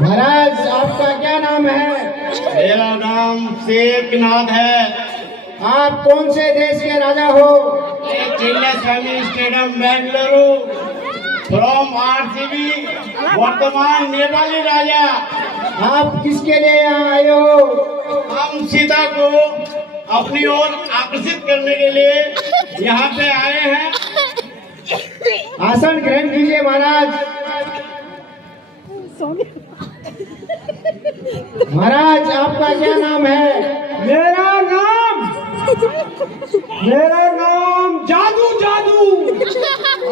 महाराज आपका क्या नाम है? मेरा नाम शेखनाथ है। आप कौन से देश के राजा हो? Chinnaswamy stadium Bengaluru from RCB, वर्तमान नेपाली राजा। आप किसके लिए यहाँ आए हो? हम सीता को अपनी ओर आकर्षित करने के लिए यहाँ पे आए हैं। आसन ग्रहण कीजिए महाराज। महाराज आपका क्या नाम है? मेरा नाम जादू जादू।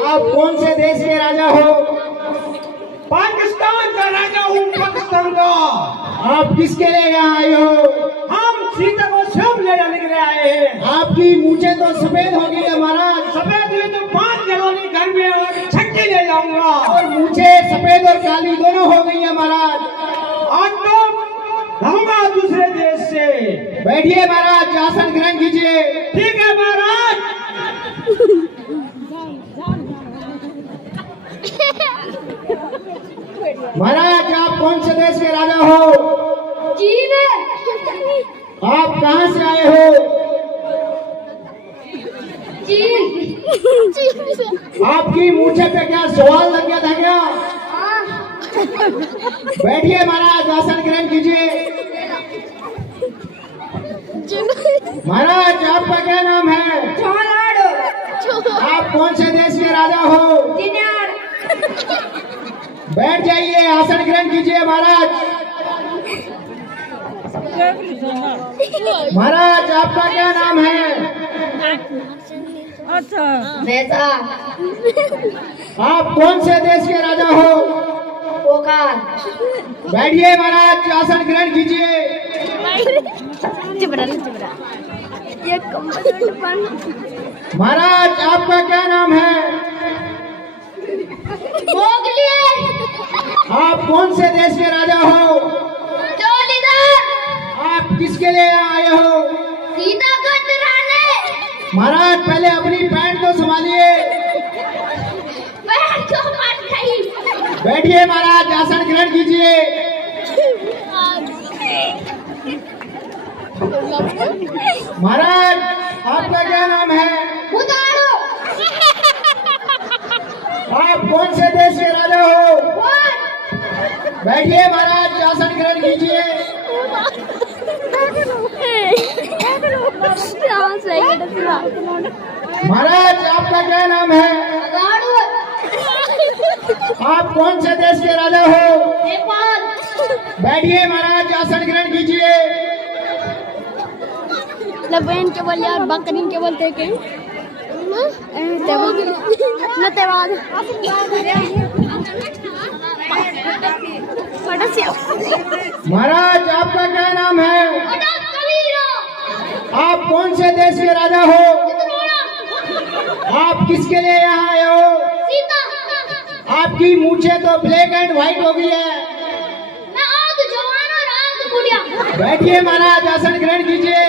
आप कौन से देश के राजा हो? पाकिस्तान का राजा हूँ, पाकिस्तान का। आप किसके लिए यहाँ आए हो? हम सीता को स्वयं ले जाने के लिए आए हैं। आपकी मूछें तो सफेद हो गई है महाराज। सफेद हुई तो 5 दिनों की घर में और छक्के ले जाऊंगा। और मूछें सफेद और काली दोनों हो गई है महाराज। आज तो लाऊंगा दूसरे देश से। बैठिए महाराज, आसन ग्रहण कीजिए। ठीक है महाराज। महाराज आप कौन से देश के राजा हो? चीन। आप कहाँ से आए हो? चीन। आपकी मूछे पे क्या सवाल लग गया था क्या? बैठिए महाराज, आसन ग्रहण कीजिए। महाराज आपका क्या नाम है? आप कौन से देश के राजा हो? बैठ जाइए, आसन ग्रहण कीजिए महाराज। महाराज आपका क्या नाम है? वैसा आप कौन से देश के राजा हो? पोकार। बैठिए महाराज, आसन ग्रहण कीजिए। चिबड़ा ये महाराज आपका क्या नाम है? मोगली। आप कौन से देश के राजा हो? जोलीदार। आप किसके लिए यहाँ आए हो? सीता को चुराने। महाराज पहले अपनी पैंट तो संभालिए। पैर तो मर गई। बैठिए महाराज, आसन ग्रहण कीजिए। महाराज आपका क्या नाम है? उतारो। आप कौन से देश के राजा हो? बैठिए महाराज, आसन ग्रहण कीजिए। महाराज आपका क्या नाम है? आप कौन से देश के राजा हो? नेपाल। बैठिए महाराज, आसन ग्रहण कीजिए। बहन के बोल यार, बकरीन के बोलते के महाराज आपका क्या नाम है? आप कौन से देश के राजा हो? आप किसके लिए यहाँ आए हो? आपकी मूछें तो ब्लैक एंड व्हाइट हो गई है। बैठिए महाराज, आसन ग्रहण कीजिए।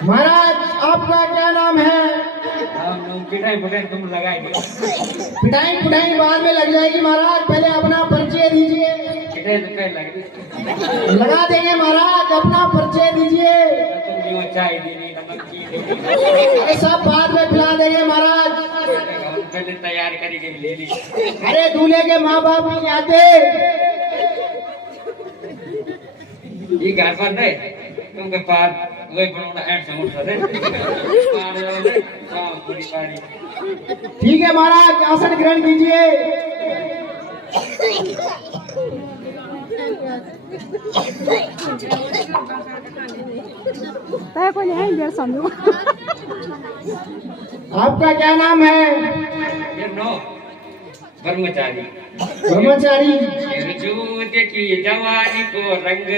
महाराज आपका क्या नाम है? पिटाई तुम लगाएंगे। पिटाई बाद में लग जाएगी महाराज, पहले अपना परिचय दीजिए। लगा देंगे महाराज, अपना परिचय दीजिए। चाय देनी, नमक की अरे सब बाद में पिला देंगे महाराज। पहले तैयार करके ले ली। अरे दूल्हे के माँ बाप नहीं आते। ये घर पर नहीं, तुमके पास वही बनाना ऐड से उठ सकते। ठीक है महाराज, आसन ग्रहण कीजिए। आपका क्या नाम है? ब्रह्मचारी। ब्रह्मचारी। देखिए जवानी को रंग,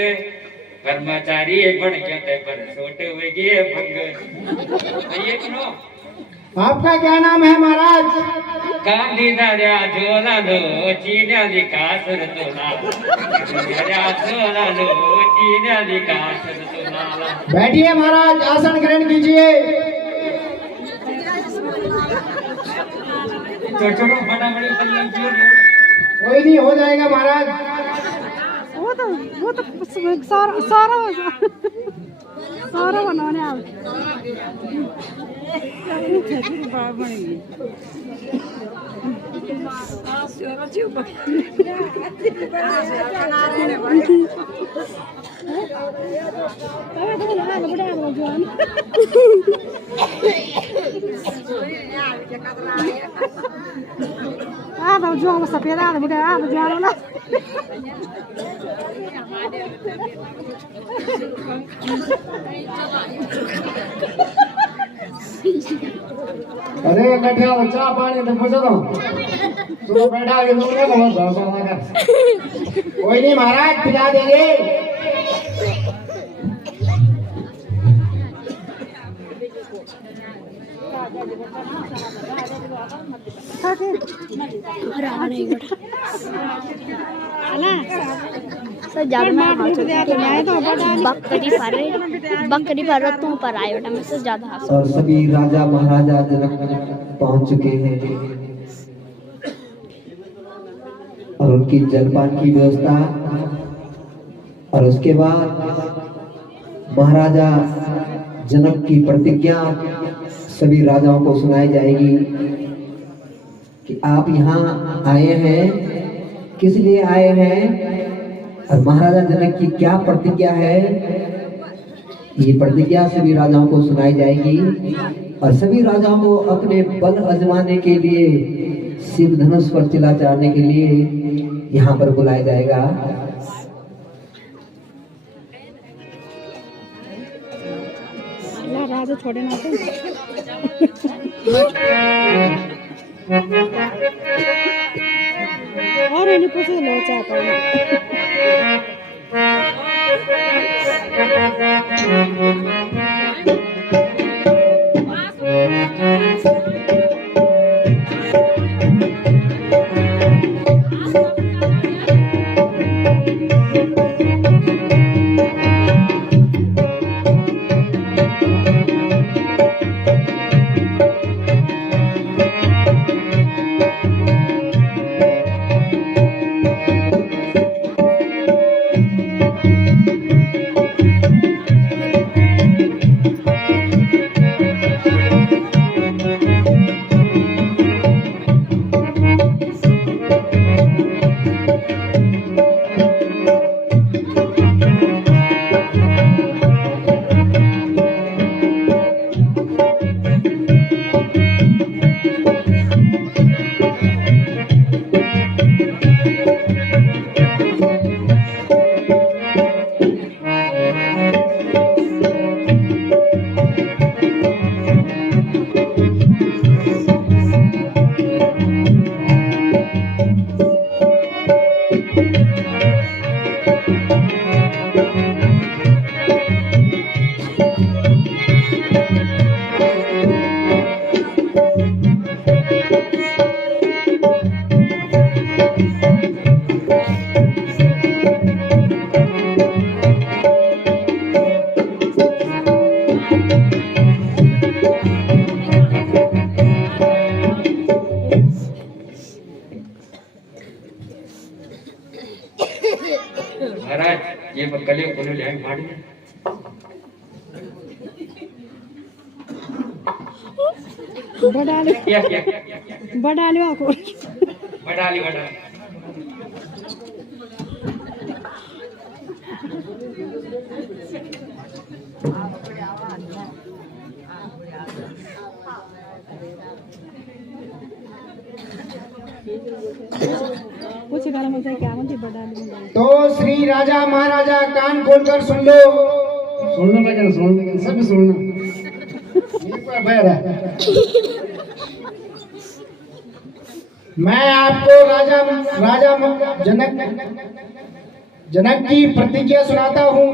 ब्रह्मचारी बन गया पर छोटे हुए गए भंग। ये सुनो, आपका क्या नाम है महाराज? गांधी दाद्या झोला लो चिन्याली कासर तोला झोला लो चिन्याली कासर तोला। बैठिए महाराज, आसन ग्रहण कीजिए। छोटो बड़ा बड़े पल्लम जोड़ कोई नहीं, हो जाएगा महाराज। वो तो सारा बनाने आप जो हम सफेद ना अरे कटिया चाह पानी तो पूछो तो बैठा के दूसरे को कोई नहीं महाराज, पिला देंगे। सर ज्यादा मैं बकरी पर तुम पर आए बेटा, मैं से ज्यादा हंस। और सभी राजा महाराजा जनक पहुंच चुके हैं और उनकी जलपान की व्यवस्था, और उसके बाद महाराजा जनक की प्रतिज्ञा सभी राजाओं को सुनाई जाएगी कि आप यहाँ आए हैं, किस लिए आए हैं और महाराजा जनक की क्या प्रतिज्ञा है। ये प्रतिज्ञा सभी राजाओं को सुनाई जाएगी और सभी राजाओं को अपने बल आजमाने के लिए, शिव धनुष पर चिल्ला चढ़ाने के लिए यहाँ पर बुलाया जाएगा। राजा छोड़े ना और इन्हें पूछ लो चाहता महाराज ये कलियों को ले मारी बड़ा लो आपको बड़ा कुछ गाना मुझे क्या मुझे बड़ा तो श्री राजा महाराजा कान खोलकर सुन लो। सुनना क्या सुनना, सब सुनना। मैं आपको राजा जनक की प्रतिज्ञा सुनाता हूँ।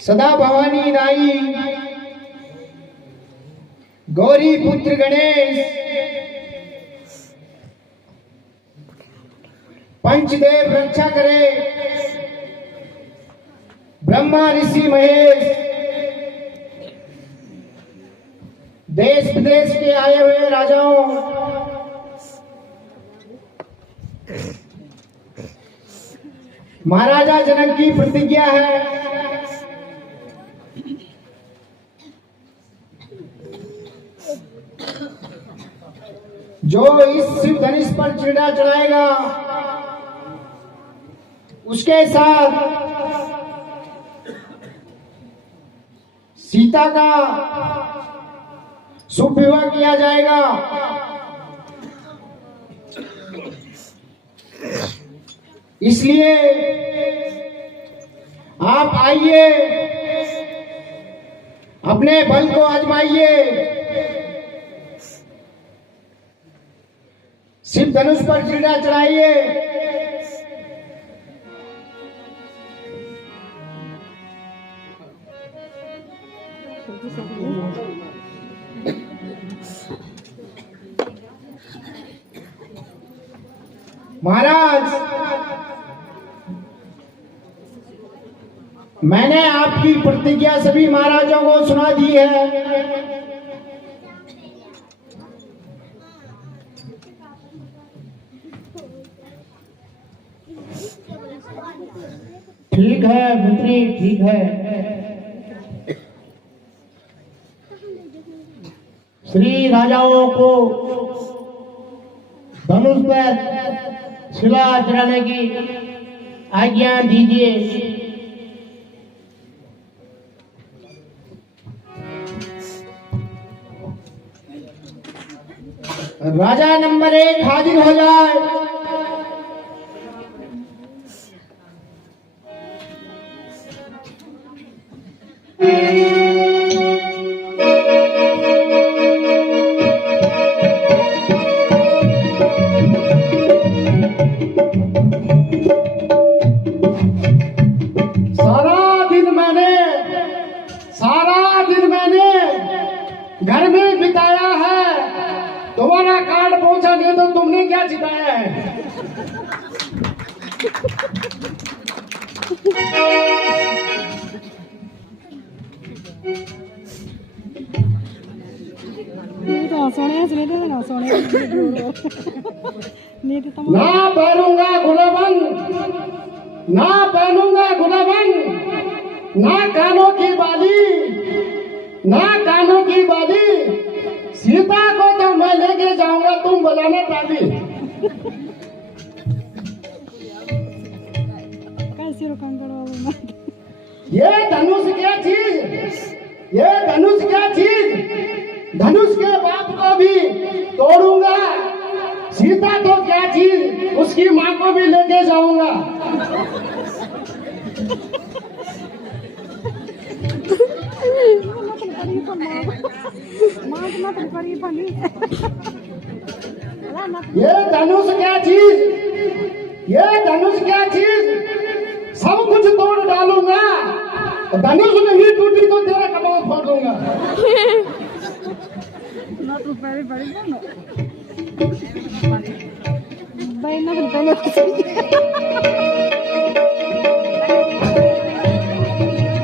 सदा भवानी दाई, गौरी पुत्र गणेश, पंचदेव रक्षा करे, ब्रह्मा ऋषि महेश, देश विदेश के आए हुए राजाओं, महाराजा जनक की प्रतिज्ञा है जो इस शिव धनुष पर चिड़ा चढ़ाएगा उसके साथ सीता का शुभ विवाह किया जाएगा। इसलिए आप आइए, अपने बल को आजमाइए, शिव धनुष पर चिड़ा चढ़ाइए। महाराज, मैंने आपकी प्रतिज्ञा सभी महाराजों को सुना दी है। ठीक है मंत्री, ठीक है। श्री राजाओं को धनुष पर शिला चढ़ाने की आज्ञा दीजिए। राजा नंबर 1 हाजिर हो जाए। घर में बिताया है, तुम्हारा कार्ड पहुंचा नहीं तो तुमने क्या जिताया है? ना पहनूंगा गुलाबन, ना पहनूंगा गुलाबन, ना कानों की बाली, ना कानों की बाली, सीता को तो मैं लेके जाऊंगा, तुम बजाने ताली। ये धनुष क्या चीज, ये धनुष क्या चीज, धनुष के बाप को भी तोड़ूंगा, सीता तो क्या चीज, उसकी माँ को भी लेके जाऊंगा। ये धनुष क्या चीज, ये धनुष क्या चीज, सब कुछ तोड़ डालूंगा, धनुष नहीं टूटी तो तेरा कपाल फोड़ दूंगा।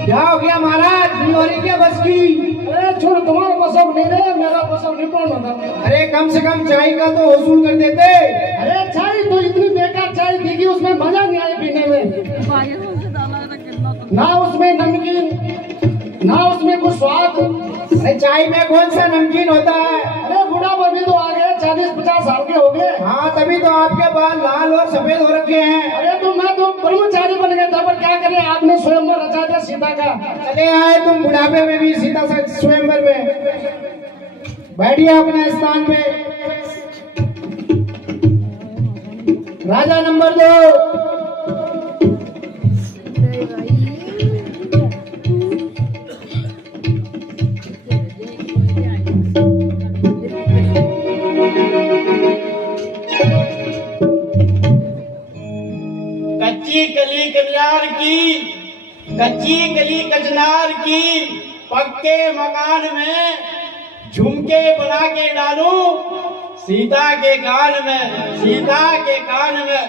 क्या हो गया महाराज, बिहारी के बस की? अरे छोड़, तुम्हारा बसब नहीं दे, मेरा बसब नहीं पड़ना था। अरे कम से कम चाय का तो वसूल कर देते। अरे चाय तो इतनी बेकार चाय देगी, उसमें मजा नहीं आया पीने में, ना उसमें नमकीन, ना उसमें कुछ स्वाद। अरे चाय में कौन सा नमकीन होता है? अरे बूढ़ा भी तो आ गए, 40-50 साल के हो गए। हाँ, तभी तो आपके बाल लाल और सफेद हो रखे हैं। अरे तो मैं तो ब्रह्मचारी बन गया था, पर क्या करें, आपने स्वयंवर रचा दिया सीता का। चले आए तुम बुढ़ापे में भी सीता से स्वयंवर में। बैठिए अपने स्थान पे। राजा नंबर 2, कच्ची कली कल्याण की कच्ची गली कचनार की पक्के मकान में झुमके बना के डालूं सीता के कान में, सीता के कान में।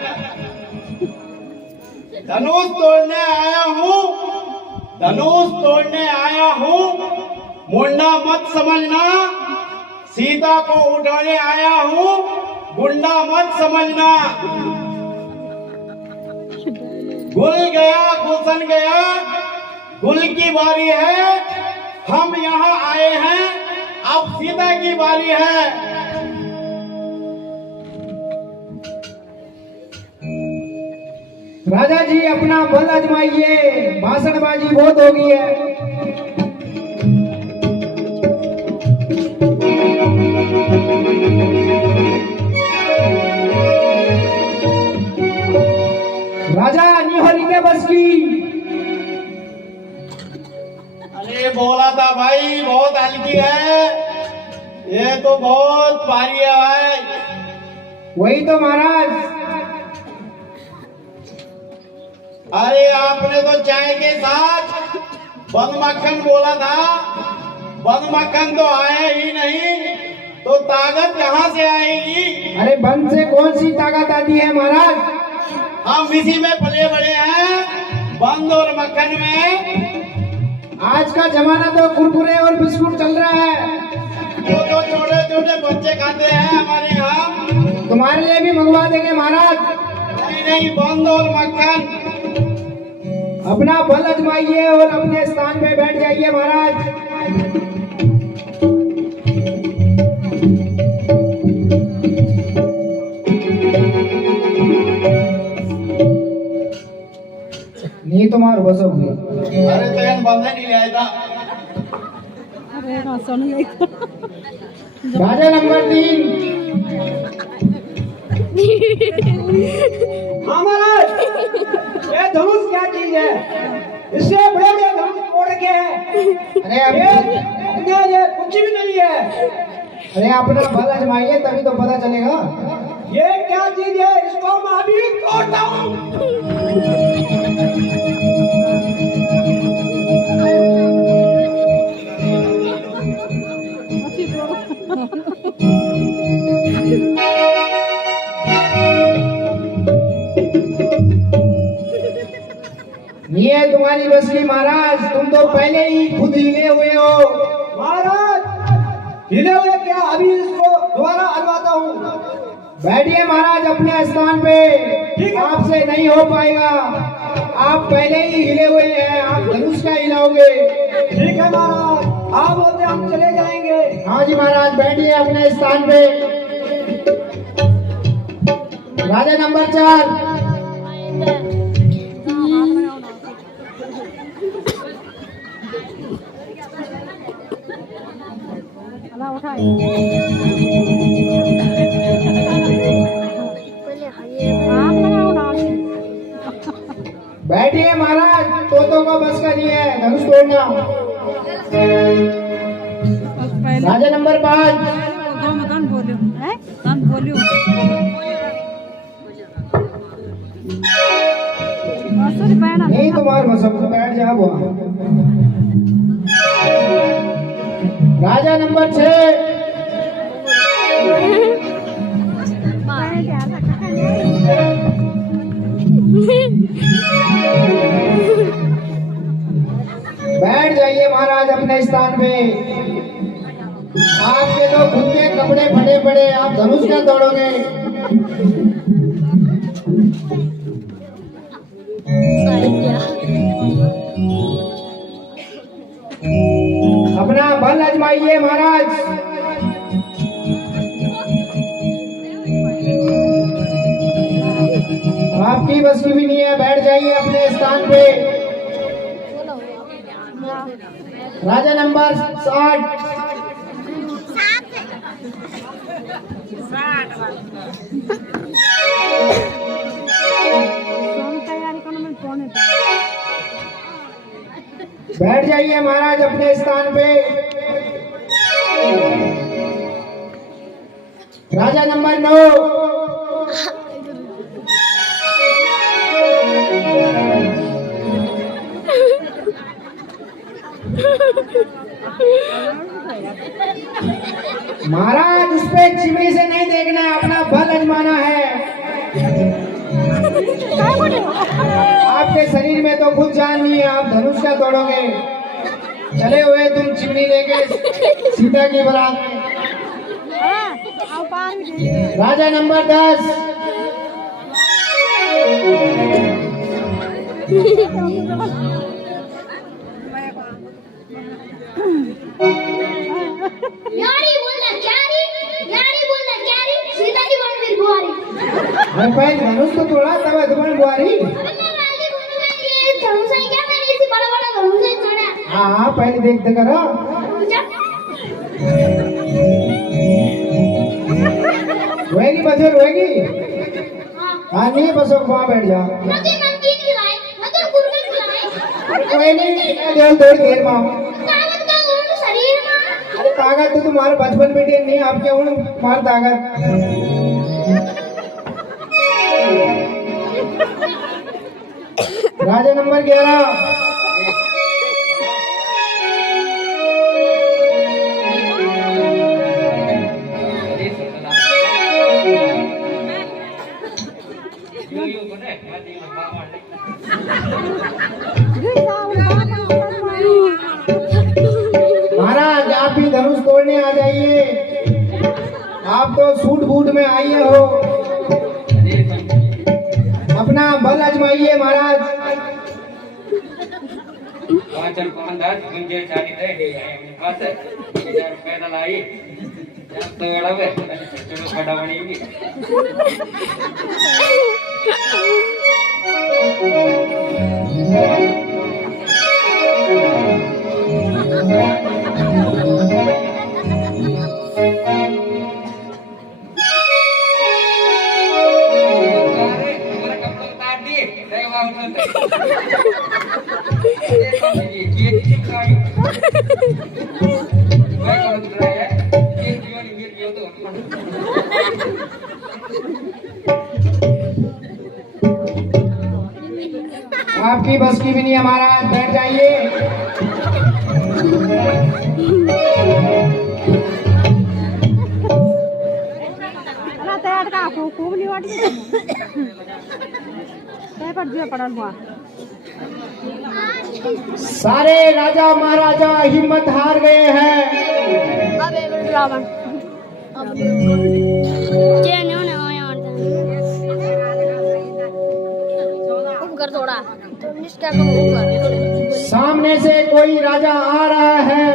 धनुष तोड़ने आया हूँ, धनुष तोड़ने आया हूँ, मुंडा मत समझना। सीता को उठाने आया हूँ, गुंडा मत समझना। गुल गया गुलशन गया, गुल की बारी है, हम यहाँ आए हैं, अब सीता की बारी है। राजा जी अपना बल आजमाइए, भाषणबाजी बहुत हो गई है। राजा निहोरी के बस की। अरे बोला था भाई बहुत हल्की है, ये तो बहुत भारी है भाई। वही तो महाराज। अरे आपने तो चाय के साथ बंद मक्खन बोला था, बंद मक्खन तो आया ही नहीं, तो ताकत कहाँ से आएगी? अरे बंद से कौन सी ताकत आती है महाराज? हम इसी में पले बड़े हैं, बंद और मक्खन में। आज का जमाना तो कुरकुरे और बिस्कुट चल रहा है। वो तो छोटे छोटे बच्चे खाते हैं हमारे यहाँ। तुम्हारे लिए भी मंगवा देंगे महाराज। नहीं नहीं, बंद और मक्खन। अपना बल आजमाइए और अपने स्थान पे बैठ जाइए महाराज। नहीं तुम्हारे बस हो गई। अरे तो यहाँ बंद नहीं आया था। अरे हाँ सुन गई। राजा नंबर 3। हाँ महाराज, ये धनुष क्या चीज है? इससे बड़े बड़े धनुष तोड़ के है। अरे अब ये कुछ भी नहीं है। अरे अपना बल आजमाइए तभी तो पता चलेगा। ये क्या चीज है? इसको मैं अभी तोड़ता हूँ। ये तुम्हारी बस की महाराज, तुम तो पहले ही खुद हिले हुए हो। महाराज हिले हुए क्या? अभी इसको दोबारा हलवाता हूँ। बैठिए महाराज अपने स्थान पे। आपसे नहीं हो पाएगा, आप पहले ही हिले हुए हैं, आप धनुष का हिलाओगे। ठीक है महाराज, आप बोलते हम चले जाएंगे। हाँ जी महाराज, बैठिए अपने स्थान पे। राजा नंबर 4। बैठिए महाराज, तोतों का बस का नहीं है धनुष तोड़ना। राजा नंबर 5। नहीं तुम्हारे बस अब बैठ जा वहाँ। राजा नंबर 6। बैठ जाइए महाराज अपने स्थान पे। आपके तो खुद के कपड़े फटे पड़े, आप धनुष क्या तोड़ोगे? अपना बल आजमाइए महाराज। आपकी बस की भी नहीं है, बैठ जाइए अपने स्थान पे। राजा नंबर 60। बैठ जाइए महाराज अपने स्थान पे। राजा नंबर 9। महाराज उस पे चिमनी से नहीं देखना है, अपना बल आजमाना है। आपके शरीर में तो खुद जान नहीं है, आप धनुष क्या तोड़ोगे। चले हुए तुम चिमनी लेके सीता की बारात में। राजा नंबर 10 यारी बोलना क्या रे, यारी बोलना क्या रे, सीता की बन मेरी बुआरी। मैं पहले धनुष को तोड़ा तब तुम्हारी बुआरी। अबे मैं आगे बोलूंगा ये धनुष है क्या, मैंने इसी बड़ा बड़ा धनुष है छोड़ा। हाँ पहले देख करो। रोएगी बच्चे रोएगी। हाँ नहीं बस वहाँ बैठ जा। मुझे नमकीन खिलाए, मुझे कुरकुरे खिलाए। कोई नहीं देर थोड़ी देर माँ। ताकत का गुण शरीर में। अरे ताकत तो तुम्हारे बचपन में नहीं, आप क्या उन मार ताकत। राजा नंबर 11 महाराज आप भी धनुष तोड़ने आ जाइए। आप तो सूट बूट में आइए हो, अपना बल आजमाइए महाराज। चल मोहनदास मुझे चाली दे बस इधर पैदल आई जब तो बड़ा है चलो खड़ा बनेगी। आपकी बस की भी नहीं है महाराज, बैठ जाइए। खूब नहीं वाटी पड़ा हुआ। सारे राजा महाराजा हिम्मत हार गए हैं। अबे रावण कर थोड़ा तो निष्ठा कम होगा। सामने से कोई राजा आ रहा है।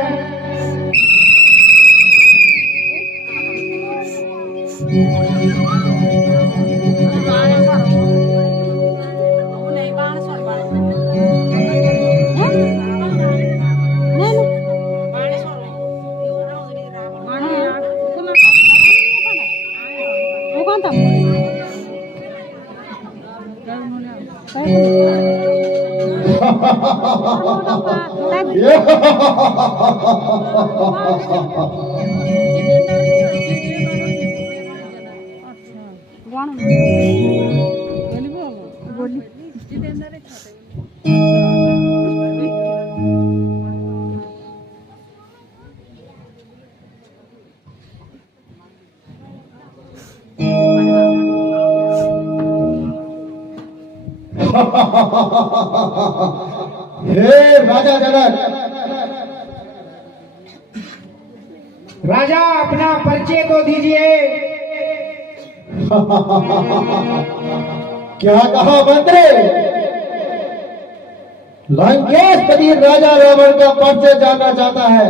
हे राजा जनक, राजा अपना परिचय तो दीजिए। क्या कहा मंत्री? लंकेशपति राजा रावण का परिचय जानना चाहता है।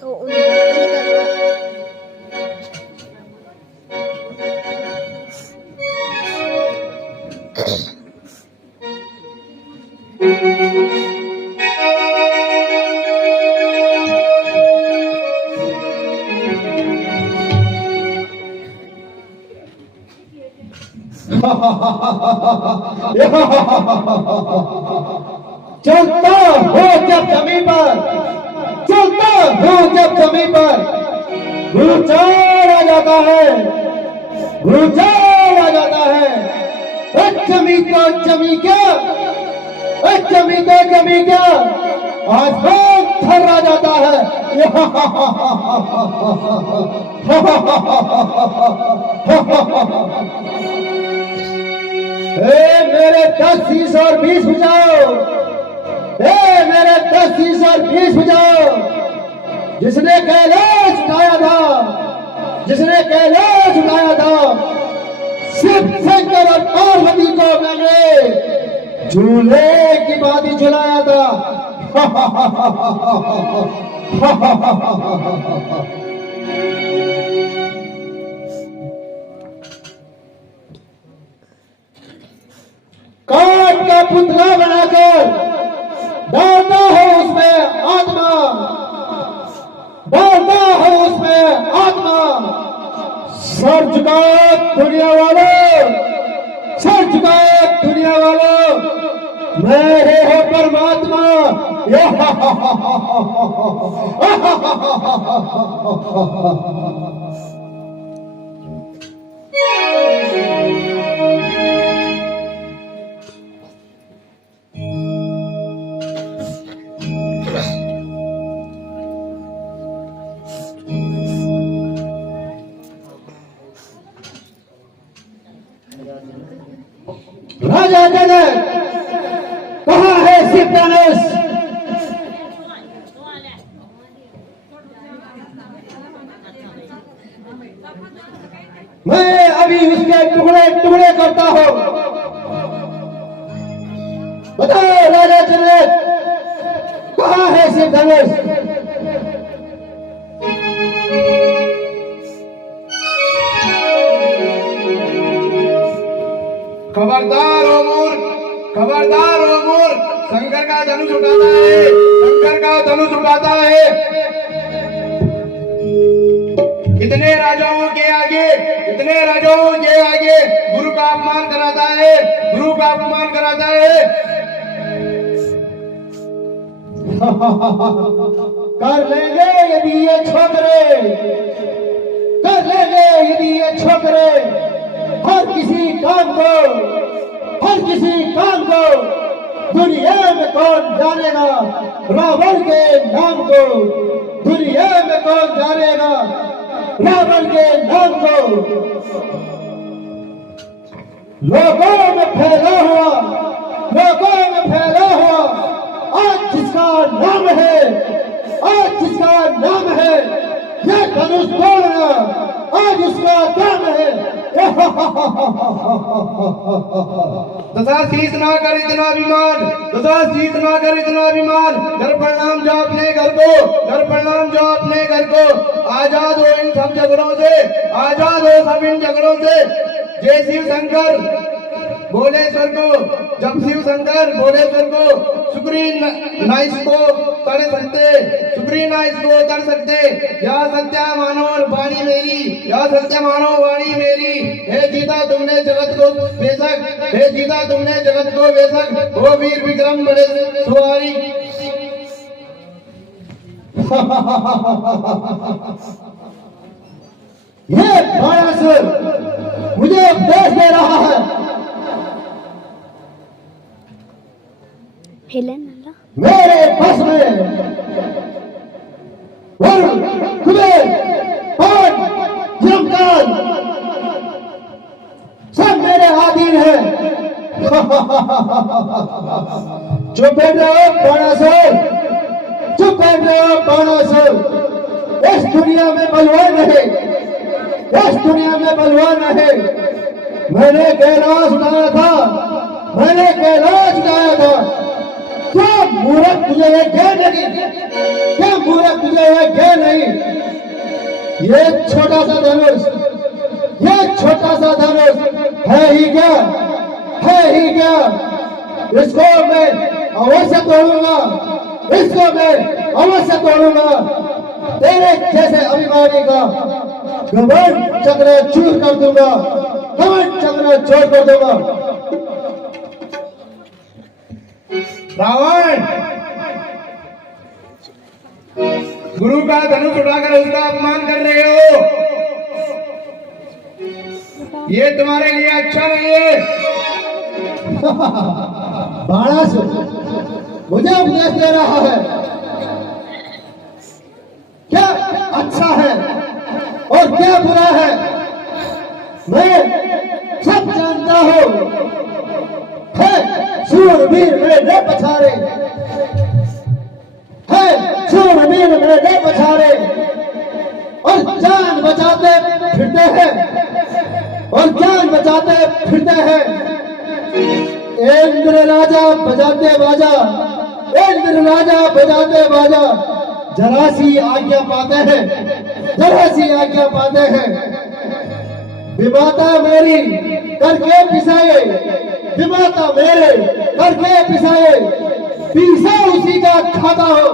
तो चलता हो जब जमीन पर, चलता हो जब जमीन पर भूचाल आ जाता है, भूचाल आ जाता है। जमी तो जमी क्या, जमी तो जमी क्या, आसमान थर्रा जाता है। मेरे 10, 30 और 20 बुझाओ, मेरे 10, 30 और 20 बुझाओ। जिसने कैलाश उठाया था, जिसने कैलाश उठाया था, शिव शंकर और पार्वती को मैंने झूले की बाती झुलाया था। काट का पुतला बनाकर डालता हो उसमें आत्मा, डालता हो उसमें आत्मा। सर झुकाओ दुनिया वालों, सर झुकाओ दुनिया वालों, मेरे हो परमात्मा। राजा जनक, कहाँ है शिव धनुष? मैं अभी उसके टुकड़े टुकड़े करता हूँ। बताओ राजा जनक, कहाँ है शिव धनुष? खबरदार हो मूर्ख, खबरदार हो मूर्ख, शंकर का धनुष उठाता है, शंकर का धनुष उठाता है। इतने राजाओं के आगे, इतने राजाओं के आगे गुरु का अपमान कराता है, गुरु का अपमान कराता है। कर लेंगे यदि ये छोकरे, कर लेंगे यदि ये छोकरे हर किसी काम को, हर किसी काम को। दुनिया में कौन जानेगा रावण के नाम को, दुनिया में कौन जानेगा रावण के नाम को। लोगों में फैला हुआ, लोगों में फैला हुआ आज जिसका नाम है, आज जिसका नाम है ये धनुष तोड़ना, आज उसका काम है। तथा शीश ना कर इतना अभिमान, तथा शीश ना कर इतना अभिमान। घर प्रणाम जो अपने घर को, घर प्रणाम जो अपने घर को। आजाद हो इन सब झगड़ों से, आजाद हो सब इन झगड़ों से। जय शिव शंकर भोलेश्वर को, जब शिव शंकर भोलेश्वर को सुग्रीव नाइस को तड़ सकते, सुग्रीव नाइस को तड़ सकते। या सत्या मानो और वाणी मेरी, या सत्या मानो वाणी मेरी। हे जीता तुमने जगत को बेशक, हे जीता तुमने जगत को बेशक। हो वीर विक्रम बड़े सवारी। ये बाणासुर मुझे उपदेश दे रहा है। हेलन मेरे बस में वरुण, कुबेर, पवन, यमकाल सब मेरे अधीन है। चुप बैठ जाओ बाणासुर, चुप बैठ जाओ बाणासुर। इस दुनिया में बलवान है, इस दुनिया में बलवान है। मैंने कैलाश उठाया था, मैंने कैलाश उठाया था। क्या मूर्ख तुझे ये ज्ञान नहीं, क्या मूर्ख तुझे ये ज्ञान नहीं। ये छोटा सा धनुष, ये छोटा सा धनुष है ही क्या, है ही क्या। इसको मैं अवश्य तोड़ूंगा, इसको मैं अवश्य तोड़ूंगा। तेरे जैसे अभिमानी का घमंड चक्र चूर कर दूंगा, घमंड चक्र चोर कर दूंगा। रावण, गुरु का धनुष उठाकर उसका अपमान कर रहे हो, ये तुम्हारे लिए अच्छा नहीं है। बाणासुर मुझे उपदेश दे रहा है, क्या अच्छा है और क्या बुरा है मैं सब जानता हूं। है शूरवीर मेरे पछाड़े, है शूरवीर मेरे पछाड़े और जान बचाते फिरते हैं, और जान बचाते फिरते हैं। इंद्र राजा बजाते बाजा, इंद्र राजा बजाते बाजा, जरा सी आज्ञा पाते हैं, जरा सी आज्ञा पाते हैं। विमाता मेरी करके पिसाए, विमाता मेरे करके पिसाए, पीसा उसी का खाता हो,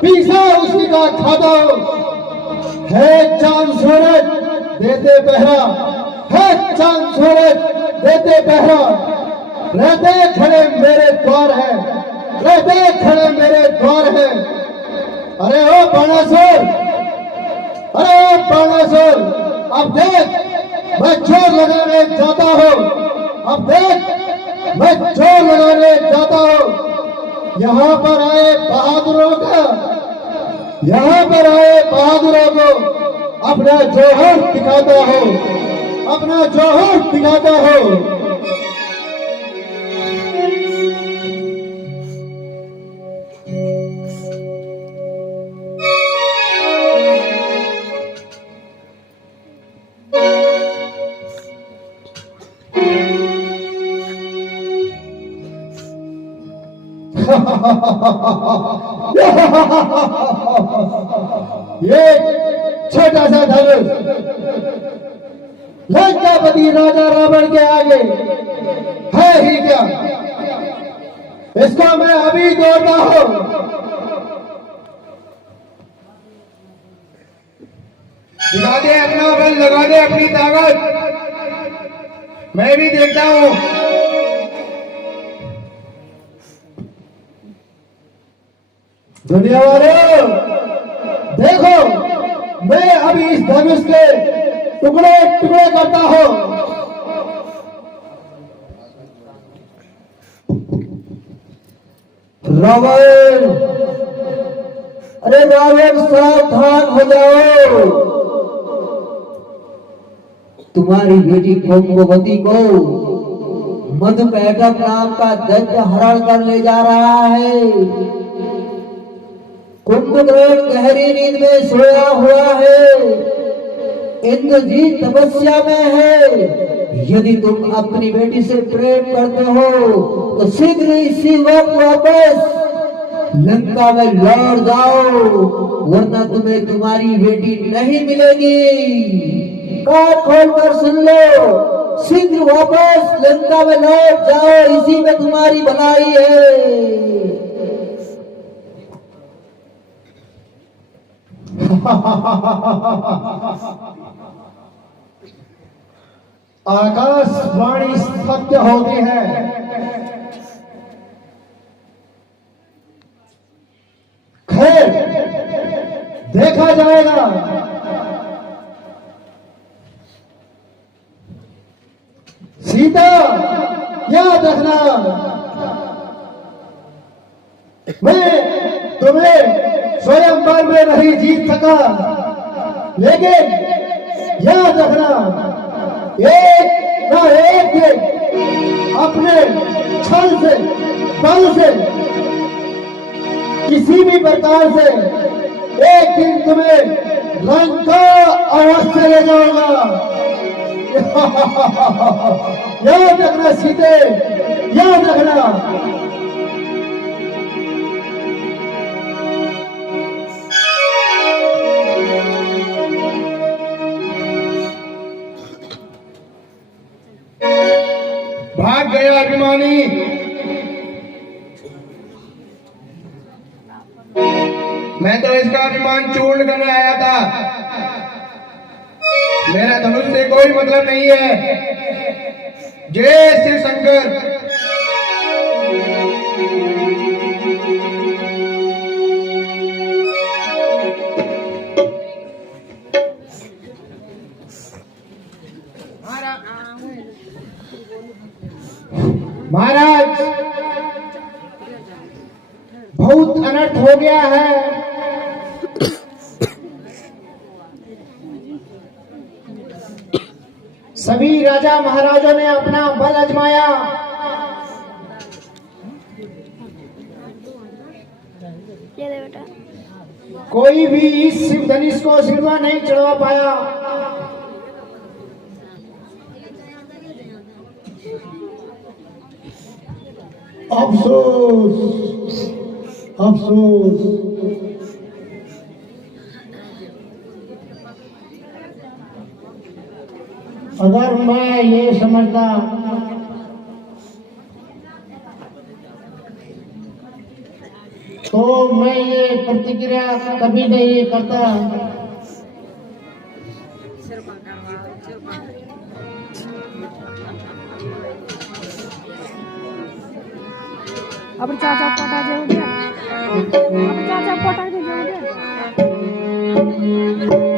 पीसा उसी का खाता हो। है चांद सूरज देते पहरा, है चांद सूरज देते पहरा, रहते खड़े मेरे द्वार है, रहते खड़े मेरे द्वार है। अरे ओ बाणासुर, अरे ओ बाणासुर, अब देख मैं जोर लगाने जाता हूँ, अब देख मैं जोर लगाने जाता हूँ। यहाँ पर आए बहादुरों का, यहाँ पर आए बहादुरों को अपना जोहर दिखाता हूँ, अपना जोहर दिखाता हूँ। ये छोटा सा धनुष लंकापति राजा रावण के आगे है ही क्या, इसको मैं अभी तोड़ता हूं। दिखा दे अपना बल, लगा दे अपनी ताकत, मैं भी देखता हूं। दुनिया वालों देखो, मैं अभी इस धनुष के टुकड़े टुकड़े करता हूं। रावण, अरे रावण सावधान हो जाओ, तुम्हारी बेटी कुंभवती को मधुपैठक नाम का दैत्य हरण कर ले जा रहा है। कुंभकर्ण गहरी नींद में सोया हुआ है, इंद्रजीत तपस्या में है। यदि तुम अपनी बेटी से प्रेम करते हो तो शीघ्र इसी वक्त वापस लंका में लौट जाओ, वरना तुम्हें तुम्हारी बेटी नहीं मिलेगी। कान खोलकर सुन लो, शीघ्र वापस लंका में लौट जाओ, इसी में तुम्हारी भलाई है। आकाशवाणी सत्य होती है, खैर देखा जाएगा। सीता याद रखना, मैं तुम्हें स्वयंवर में नहीं जीत सका, लेकिन याद रखना एक ना एक दिन अपने छल से, बल से, किसी भी प्रकार से एक दिन तुम्हें लंका अवश्य ले जाऊंगा। याद रखना सीते, याद रखना। भाग गया अभिमानी, मैं तो इसका अभिमान चूर्ण करने आया था, मेरा धनुष से कोई मतलब नहीं है। जय शिव शंकर। गया है। सभी राजा महाराजों ने अपना बल आजमाया, ये दे बेटा। कोई भी इस शिव धनुष को सिरवा नहीं चढ़वा पाया। अफसोस, अफसोस। अगर मैं ये समझता तो मैं ये प्रतिक्रिया कभी नहीं करता। આપણે ચાચા ફોટા જેવું છે આપણે ચાચા ફોટા જેવું છે